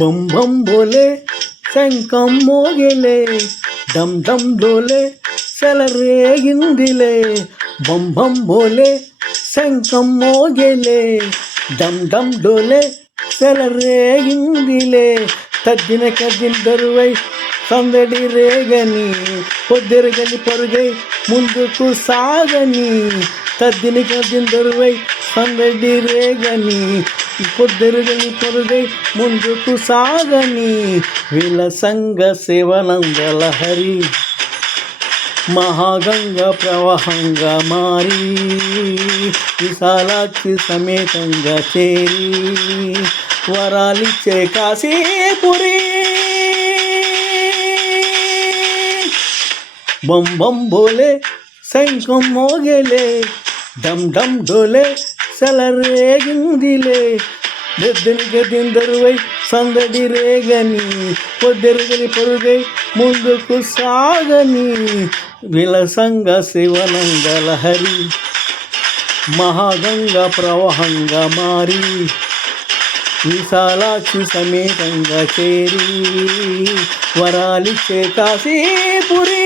బం బం బోలే శంఖం మోగేలే, డమ్ డమ్ డోలే సెలరేగిందిలే. బం బం బోలే శంఖం మోగేలే, డమ్ డమ్ డోలే సెలరేగిందిలే. తద్దిన కద్దిందరువై సందడి రేగని, పొద్దెరగని పరుగై ముందుకు సాగని. తద్దిన కద్దిందరువై సందడి రేగని, పొద్దెరగని పరుగై ముందుకు సాగని. విలసంగ శివనంద లహరి మహాగంగా ప్రవాహంగా మారి, విశాలాక్షి సమేతంగా చేరి, వరాలిచ్చే కాశీపురి. బం బం బోలే శంఖం మోగేలే, డమ్ డమ్ డోలే సెలరేగిందిలే. దెద్దని గదిందరువై సందడి రేగని, పొద్దెరగని పరుగై ముందుకు సాగని. విలసంగ శివనంద లహరి మహాగంగా ప్రవాహంగా మారి, విశాలాక్షి సమేతంగా చేరి, వరాలిచ్చే కాశీపురి.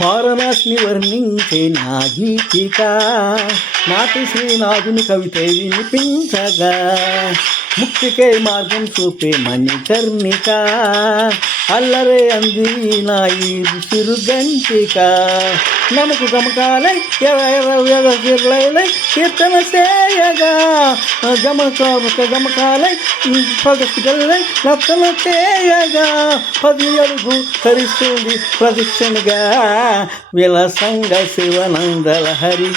వారణాసిని వర్ణించే నా గీతిక, నాటి శ్రీనాథుని కవిత వినిపించగా, ముక్తికే మార్గం చూపే మణికర్ణిక, అల్లరే అంది నా ఈ సిరుగంటిక. నమకు గమకాలై కీర్తన చేయగా, గమకాలై పదగలై నర్తన చేయగా, 10 అడుగు తరిస్తుంది ప్రదక్షిణగా. విలసంగ శివనంద లహరి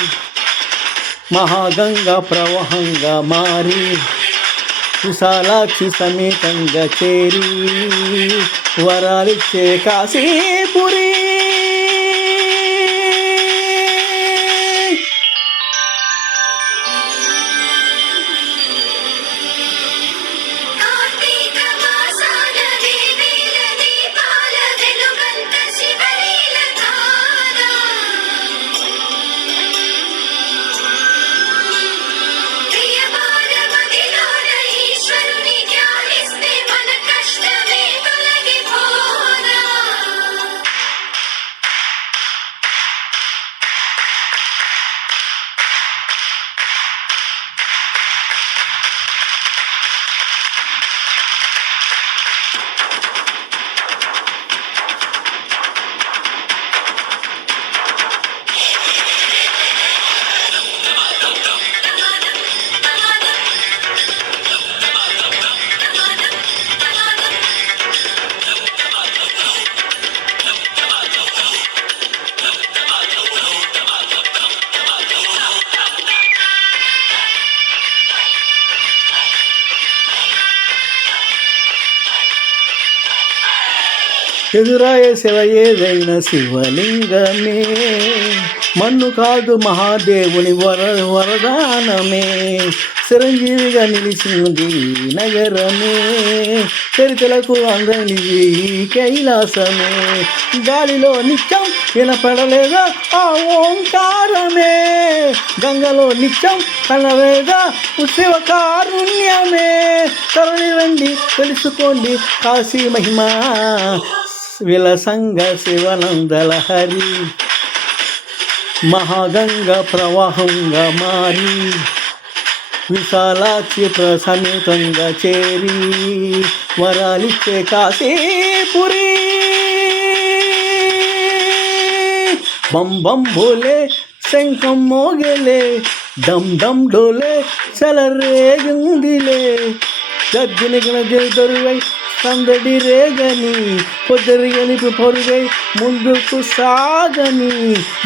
మహాగంగా ప్రవాహంగా మారి, విశాలాక్షి సమేతంగా చేరి, వరాలిచ్చే కాశీపురి. ఎదురాయే శివ ఏదైన శివలింగమే, మన్ను కాదు మహాదేవుని వరదానమే. చిరంజీవిగా నిలిచింది నగరమే, చరితలకు అందనిది కైలాసమే. గాలిలో నిత్యం వినపడలేదా ఆ ఓంకారమే, గంగలో నిత్యం కనలేదా శివ కారుణ్యమే. తరలి రండి తెలుసుకోండి కాశీ మహిమ, విలసంగ శివనంద లహరి మహాగంగా ప్రవాహంగా మారి, విశాలాక్షి సమేతంగా చేరి, వరాలిచ్చే కాశీపురి. బం బం బోలే శంఖం మోగేలే దమ్ దమ్ డోలే చలరేగిందిలే గద్దిన దొరువై సందడి రేగని పొద్దరిగని పొరుగై ముందుకు సాగని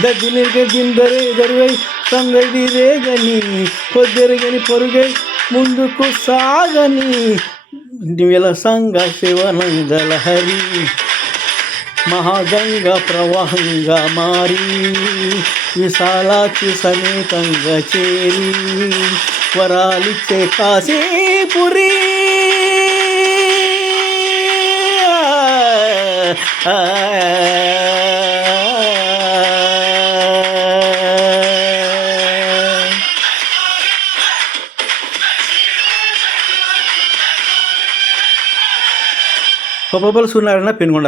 దద్దినగ దొరువై సందడి రేగని పొద్దరిగని పొరుగై ముందుకు సాగని విలసంగ శివనంగల హరి మహాగంగ ప్రవాహంగా మారి విశాలాక్షి సమేతంగా చేరి వరాలిచ్చే కాశీపురి కొప్పపల్లి సూర్యనారాయణ పెనుగొండ.